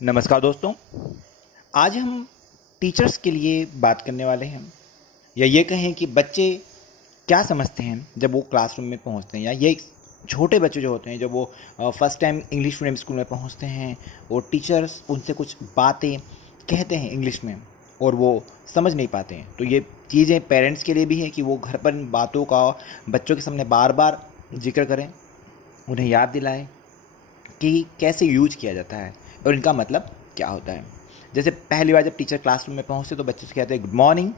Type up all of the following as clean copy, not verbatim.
नमस्कार दोस्तों। आज हम टीचर्स के लिए बात करने वाले हैं, या ये कहें कि बच्चे क्या समझते हैं जब वो क्लासरूम में पहुंचते हैं, या ये छोटे बच्चे जो होते हैं जब वो first time English medium school में पहुंचते हैं और टीचर्स उनसे कुछ बातें कहते हैं इंग्लिश में और वो समझ नहीं पाते हैं। तो ये चीज़ें पेरेंट्स के लिए भी है कि वो घर पर इन बातों का बच्चों के सामने बार बार जिक्र करें, उन्हें याद दिलाएं कि कैसे यूज किया जाता है और इनका मतलब क्या होता है। जैसे पहली बार जब टीचर क्लासरूम में पहुंचते तो बच्चे से कहते हैं गुड मॉर्निंग,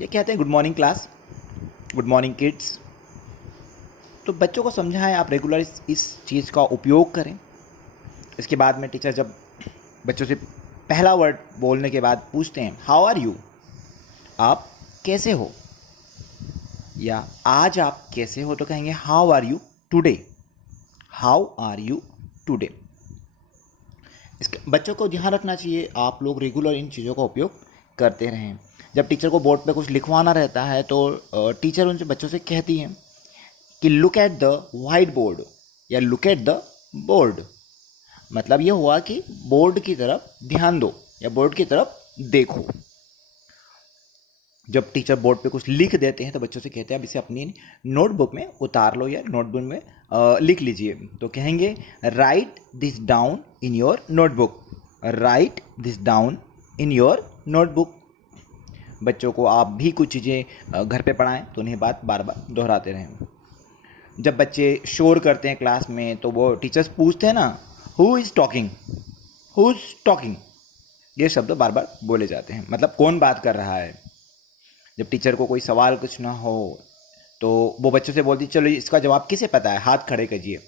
ये कहते हैं good morning class, good morning kids. तो बच्चों को समझाएं, आप रेगुलर इस चीज़ का उपयोग करें। इसके बाद में टीचर जब बच्चों से पहला वर्ड बोलने के बाद पूछते हैं हाउ आर यू, आप कैसे हो, या आज आप कैसे हो, तो कहेंगे how are you today, how are you today. इसके बच्चों को ध्यान रखना चाहिए, आप लोग रेगुलर इन चीज़ों का उपयोग करते रहें। जब टीचर को बोर्ड पे कुछ लिखवाना रहता है तो टीचर उनसे बच्चों से कहती है कि look at the white board या लुक एट द बोर्ड। मतलब ये हुआ कि बोर्ड की तरफ ध्यान दो या बोर्ड की तरफ देखो। जब टीचर बोर्ड पे कुछ लिख देते हैं तो बच्चों से कहते हैं अब इसे अपनी नोटबुक में उतार लो या नोटबुक में लिख लीजिए। तो कहेंगे right this down in your notebook, right this down in your notebook. बच्चों को आप भी कुछ चीज़ें घर पे पढ़ाएं तो उन्हें बात बार बार दोहराते रहें। जब बच्चे शोर करते हैं क्लास में तो वो टीचर्स पूछते हैं ना who is talking, who is talking, ये शब्द बार बार बोले जाते हैं, मतलब कौन बात कर रहा है। जब टीचर को कोई सवाल कुछ ना हो तो वो बच्चों से बोलती चलो इसका जवाब किसे पता है, हाथ खड़े कीजिए।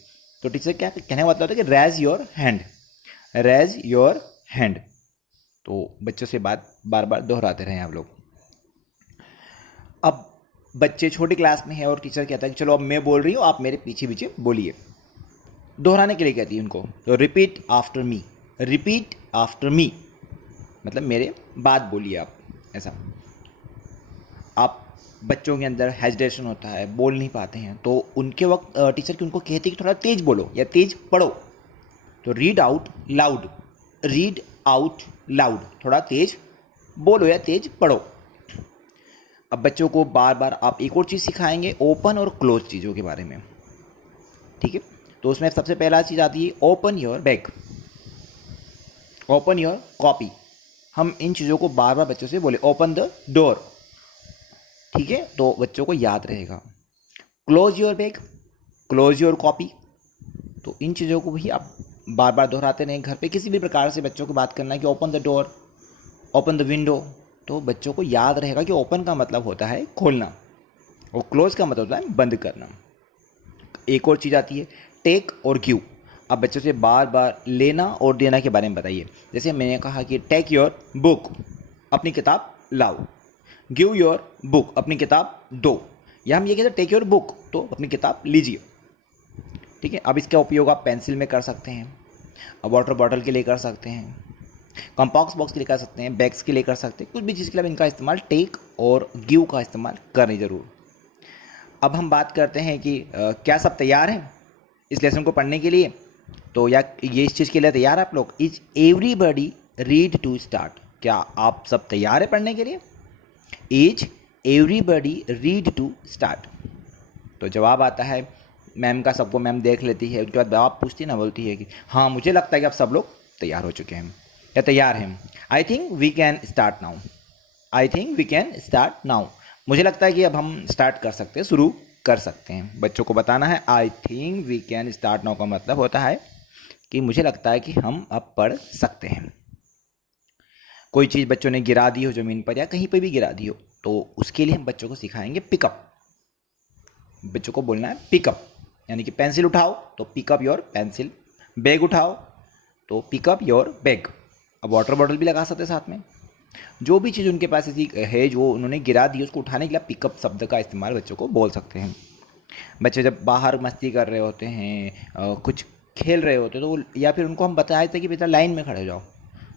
तो टीचर क्या कहने का मतलब होता है कि raise your hand, raise your hand. तो बच्चों से बात बार बार दोहराते रहें आप लोग। अब बच्चे छोटी क्लास में हैं और टीचर कहता है कि चलो अब मैं बोल रही हूँ आप मेरे पीछे पीछे बोलिए, दोहराने के लिए कहती है उनको। तो repeat after me, repeat after me मतलब मेरे बाद बोलिए आप, ऐसा। आप बच्चों के अंदर हेजिटेशन होता है, बोल नहीं पाते हैं, तो उनके वक्त टीचर की उनको कहती है कि थोड़ा तेज बोलो या तेज पढ़ो। तो read out loud, read out loud, थोड़ा तेज बोलो या तेज पढ़ो। अब बच्चों को बार बार आप एक और चीज़ सिखाएंगे, ओपन और क्लोज चीज़ों के बारे में, ठीक है। तो उसमें सबसे पहला चीज़ आती है open your bag, open your copy. हम इन चीज़ों को बार बार बच्चों से बोले, ओपन द डोर, ठीक है, तो बच्चों को याद रहेगा। Close your bag, close your copy. तो इन चीज़ों को भी आप बार बार दोहराते रहें घर पे। किसी भी प्रकार से बच्चों को बात करना है कि open the door, open the window, तो बच्चों को याद रहेगा कि ओपन का मतलब होता है खोलना और क्लोज का मतलब होता है बंद करना। एक और चीज़ आती है टेक और गिव। अब बच्चों से बार बार लेना और देना के बारे में बताइए। जैसे मैंने कहा कि टेक योर बुक, अपनी किताब लाओ, गिव योर बुक, अपनी किताब दो, या हम ये कहते हैं टेक योर बुक, तो अपनी किताब लीजिए, ठीक है। अब इसका उपयोग आप पेंसिल में कर सकते हैं, अब वाटर बॉटल के लिए कर सकते हैं, कंपास बॉक्स के लिए कर सकते हैं, बैग्स के लिए कर सकते हैं, कुछ भी चीज़ के लिए इनका इस्तेमाल टेक और गिव का इस्तेमाल करें ज़रूर। अब हम बात करते हैं कि क्या सब तैयार हैं इस लेसन को पढ़ने के लिए, तो या ये इस चीज़ के लिए तैयार आप लोग। Is everybody ready to start, क्या आप सब तैयार हैं पढ़ने के लिए। Is everybody ready to start, तो जवाब आता है मैम का, सबको मैम देख लेती है, उसके बाद जवाब पूछती है ना, बोलती है कि हाँ मुझे लगता है कि आप सब लोग तैयार हो चुके हैं या तैयार हैं। I think we can start now, I think we can start now, मुझे लगता है कि अब हम स्टार्ट कर सकते हैं, शुरू कर सकते हैं। बच्चों को बताना है I think we can start now का मतलब होता है कि मुझे लगता है कि हम अब पढ़ सकते हैं। कोई चीज़ बच्चों ने गिरा दी हो ज़मीन पर या कहीं पर भी गिरा दी हो, तो उसके लिए हम बच्चों को सिखाएंगे पिकअप। बच्चों को बोलना है पिकअप, यानी कि पेंसिल उठाओ तो पिकअप योर पेंसिल, बैग उठाओ तो पिकअप योर बैग। अब वाटर बॉटल भी लगा सकते हैं साथ में। जो भी चीज़ उनके पास ऐसी है जो उन्होंने गिरा दी, उसको उठाने के लिए पिकअप शब्द का इस्तेमाल बच्चों को बोल सकते हैं। बच्चे जब बाहर मस्ती कर रहे होते हैं, कुछ खेल रहे होते हैं, तो या फिर उनको हम बताए थे कि बेटा लाइन में खड़े हो जाओ,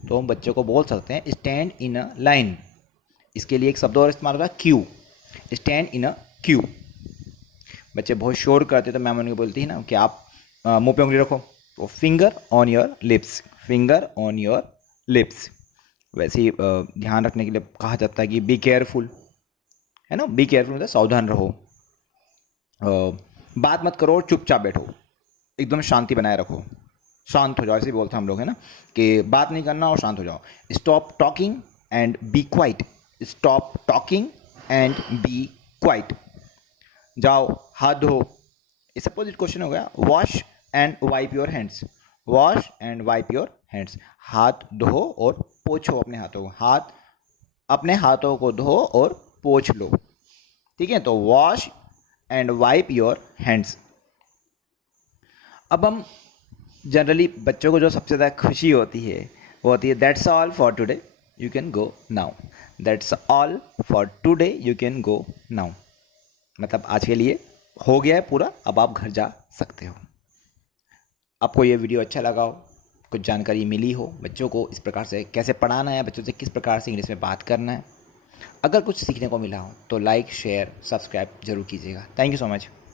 तो हम बच्चों को बोल सकते हैं स्टैंड इन अ लाइन। इसके लिए एक शब्द और इस्तेमाल होता है Q, stand in a Q. बच्चे बहुत शोर करते तो मैम उनको बोलती है ना कि आप मुंह पे उंगली रखो, तो finger on your lips, finger on your lips. वैसे ही ध्यान रखने के लिए कहा जाता है कि बी केयरफुल, है ना, बी केयरफुल मतलब सावधान रहो। बात मत करो और चुपचाप बैठो, एकदम शांति बनाए रखो, शांत हो जाओ, ऐसे बोलते हैं हम लोग, है ना, कि बात नहीं करना और शांत हो जाओ। Stop talking and be quiet, stop talking and be quiet. जाओ हाथ धो, इस अपोजिट क्वेश्चन हो गया, wash and wipe your hands, wash and wipe your hands, हाथ धो और पोछो अपने हाथों को, हाथ अपने हाथों को धो और पोछ लो, ठीक है। तो wash and wipe your hands. अब हम जनरली बच्चों को जो सबसे ज़्यादा खुशी होती है वो होती है that's all for today you can go now, that's all for today you can go now, मतलब आज के लिए हो गया है पूरा, अब आप घर जा सकते हो। आपको ये वीडियो अच्छा लगा हो, कुछ जानकारी मिली हो, बच्चों को इस प्रकार से कैसे पढ़ाना है, बच्चों से किस प्रकार से इंग्लिश में बात करना है, अगर कुछ सीखने को मिला हो तो लाइक शेयर सब्सक्राइब जरूर कीजिएगा। Thank you so much.